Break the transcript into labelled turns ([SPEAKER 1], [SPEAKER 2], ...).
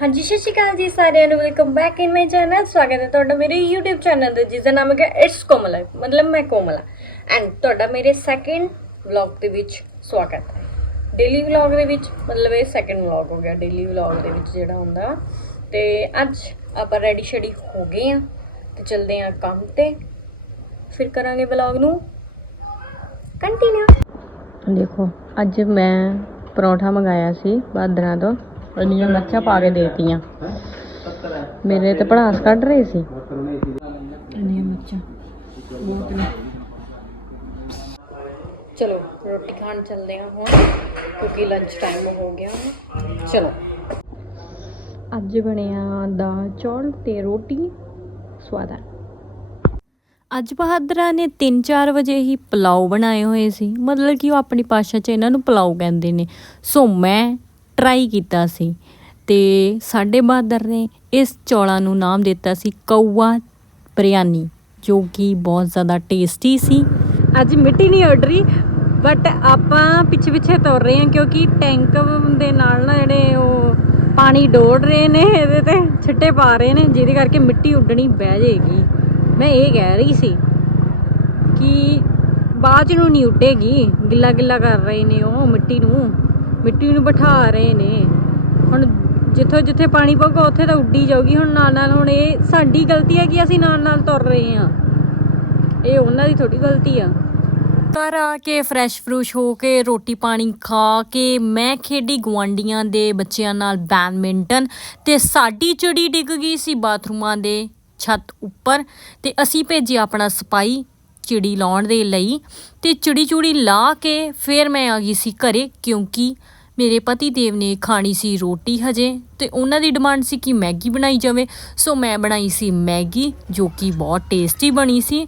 [SPEAKER 1] ਹਾਂਜੀ, ਸਤਿ ਸ਼੍ਰੀ ਅਕਾਲ ਜੀ ਸਾਰਿਆਂ ਨੂੰ। Welcome back in my channel ਸਵਾਗਤ ਹੈ ਤੁਹਾਡਾ ਮੇਰੇ YouTube ਚੈਨਲ ਤੇ ਜਿਸ ਦਾ ਨਾਮ ਹੈ ਇਟਸ ਕੋਮਲ ਮਤਲਬ ਮੈਂ ਕੋਮਲ। ਐਂਡ ਤੁਹਾਡਾ ਮੇਰੇ ਸੈਕਿੰਡ ਵਲੌਗ ਦੇ ਵਿੱਚ ਸਵਾਗਤ ਹੈ। ਡੇਲੀ ਵਲੌਗ ਦੇ ਵਿੱਚ, ਮਤਲਬ ਇਹ ਸੈਕਿੰਡ ਵਲੌਗ ਹੋ ਗਿਆ ਡੇਲੀ ਵਲੌਗ ਦੇ ਵਿੱਚ ਜਿਹੜਾ ਹੁੰਦਾ। ਤੇ ਅੱਜ ਆਪਾਂ ਰੈਡੀ ਸ਼ੈਡੀ ਹੋ ਗਏ ਆ ਤੇ ਚਲਦੇ ਆ ਕੰਮ ਤੇ। ਫਿਰ ਕਰਾਂਗੇ ਵਲੌਗ ਨੂੰ। ਕੰਟੀਨਿਊ ਦੇਖੋ, ਅੱਜ ਮੈਂ ਪਰੌਂਠਾ ਮੰਗਾਇਆ ਸੀ ਬਾਦਰਾਂ ਤੋਂ। ਇੰਨੀਆਂ ਮਿਰਚਾਂ ਪਾ ਕੇ ਦੇਤੀਆਂ। ਮੇਰੇ ਤੇ ਭੜਾਸ ਕੱਢ ਰਹੇ ਸੀ। ਇੰਨੀਆਂ ਬਹੁਤ ਨੇ। ਚਲੋ ਰੋਟੀ ਖਾਣ ਚੱਲਦੇ ਹਾਂ ਹੁਣ। ਕਿਉਂਕਿ ਲੰਚ ਟਾਈਮ ਹੋ ਗਿਆ ਚਲੋ। ਅੱਜ ਬਣਿਆ ਦਾਲ ਚੌਲ ਤੇ ਰੋਟੀ। ਸਵਾਦ ਆ।
[SPEAKER 2] ਅੱਜ ਬਹਾਦਰਾ ਨੇ 3-4 ਵਜੇ ਹੀ ਪਲਾਓ ਬਣਾਏ ਹੋਏ ਸੀ। ਮਤਲਬ ਕਿ ਉਹ ਆਪਣੀ ਭਾਸ਼ਾ 'ਚ ਇਹਨਾਂ ਨੂੰ ਪਲਾਓ ਕਹਿੰਦੇ ਨੇ। ਸੋ ਮੈਂ ਟਰਾਈ ਕੀਤਾ ਸੀ ਤੇ ਸਾਡੇ ਬਹਾਦਰ ਨੇ ਇਸ ਚੌਲਾਂ ਨੂੰ ਨਾਮ ਦਿੱਤਾ ਸੀ ਕੌਆ ਬਿਰਿਆਨੀ, ਜੋ ਕਿ ਬਹੁਤ ਜ਼ਿਆਦਾ ਟੇਸਟੀ ਸੀ।
[SPEAKER 1] ਅੱਜ ਮਿੱਟੀ ਨਹੀਂ ਉੱਡ ਰਹੀ ਬਟ ਆਪਾਂ ਪਿੱਛੇ ਪਿੱਛੇ ਤੁਰ ਰਹੇ ਹਾਂ ਕਿਉਂਕਿ ਟੈਂਕ ਦੇ ਨਾਲ ਨਾ ਜਿਹੜੇ ਉਹ ਪਾਣੀ ਡੋੜ ਰਹੇ ਨੇ, ਇਹਦੇ ਤੇ ਛਿੱਟੇ ਪਾ ਰਹੇ ਨੇ, ਜਿਹਦੇ ਕਰਕੇ ਮਿੱਟੀ ਉੱਡਣੀ ਬਹਿ ਜਾਏਗੀ। ਮੈਂ ਇਹ ਕਹਿ ਰਹੀ ਸੀ ਕਿ ਬਾਅਦ 'ਚ ਨੂੰ ਨਹੀਂ ਉੱਡੇਗੀ ਗਿੱਲਾ ਗਿੱਲਾ ਕਰ ਰਹੇ ਨੇ ਉਹ ਮਿੱਟੀ ਨੂੰ। ਮਿੱਟੀ ਨੂੰ ਬਿਠਾ ਰਹੇ ਨੇ। ਹੁਣ ਜਿੱਥੋਂ ਜਿੱਥੇ ਪਾਣੀ ਪਊਗਾ, ਉੱਥੇ ਤਾਂ ਉੱਡੀ ਜਾਊਗੀ। ਹੁਣ ਨਾਲ ਨਾਲ ਹੁਣ ਇਹ ਸਾਡੀ ਗਲਤੀ ਹੈ ਕਿ ਅਸੀਂ ਨਾਲ ਨਾਲ ਤੁਰ ਰਹੇ ਹਾਂ। ਇਹ ਉਹਨਾਂ ਦੀ ਥੋੜੀ ਗਲਤੀ ਆ।
[SPEAKER 2] ਘਰ ਆ ਕੇ ਫਰੈਸ਼ ਫਰੂਸ਼ ਹੋ ਕੇ ਰੋਟੀ ਪਾਣੀ ਖਾ ਕੇ ਮੈਂ ਖੇਡੀ ਗੁਆਂਢੀਆਂ ਦੇ ਬੱਚਿਆਂ ਨਾਲ ਬੈਡਮਿੰਟਨ ਤੇ ਸਾਡੀ ਚਿੜੀ ਡਿੱਗ ਗਈ ਸੀ ਬਾਥਰੂਮਾਂ ਦੇ ਛੱਤ ਉੱਪਰ ਤੇ ਅਸੀਂ ਭੇਜਿਆ ਆਪਣਾ ਸਪਾਈ। ਚਿੜੀ ਲਾਉਣ ਦੇ ਲਈ ਤੇ ਚਿੜੀ ਚੂੜੀ ਲਾ ਕੇ ਫਿਰ ਮੈਂ ਆ ਗਈ ਸੀ ਘਰੇ ਕਿਉਂਕਿ ਮੇਰੇ ਪਤੀ ਦੇਵ ਨੇ ਖਾਣੀ ਸੀ ਰੋਟੀ ਹਜੇ ਤੇ ਉਹਨਾਂ ਦੀ ਡਿਮਾਂਡ ਸੀ ਕਿ ਮੈਗੀ ਬਣਾਈ ਜਾਵੇ। ਸੋ ਮੈਂ ਬਣਾਈ ਸੀ ਮੈਗੀ ਜੋ ਕਿ ਬਹੁਤ ਟੇਸਟੀ ਬਣੀ ਸੀ।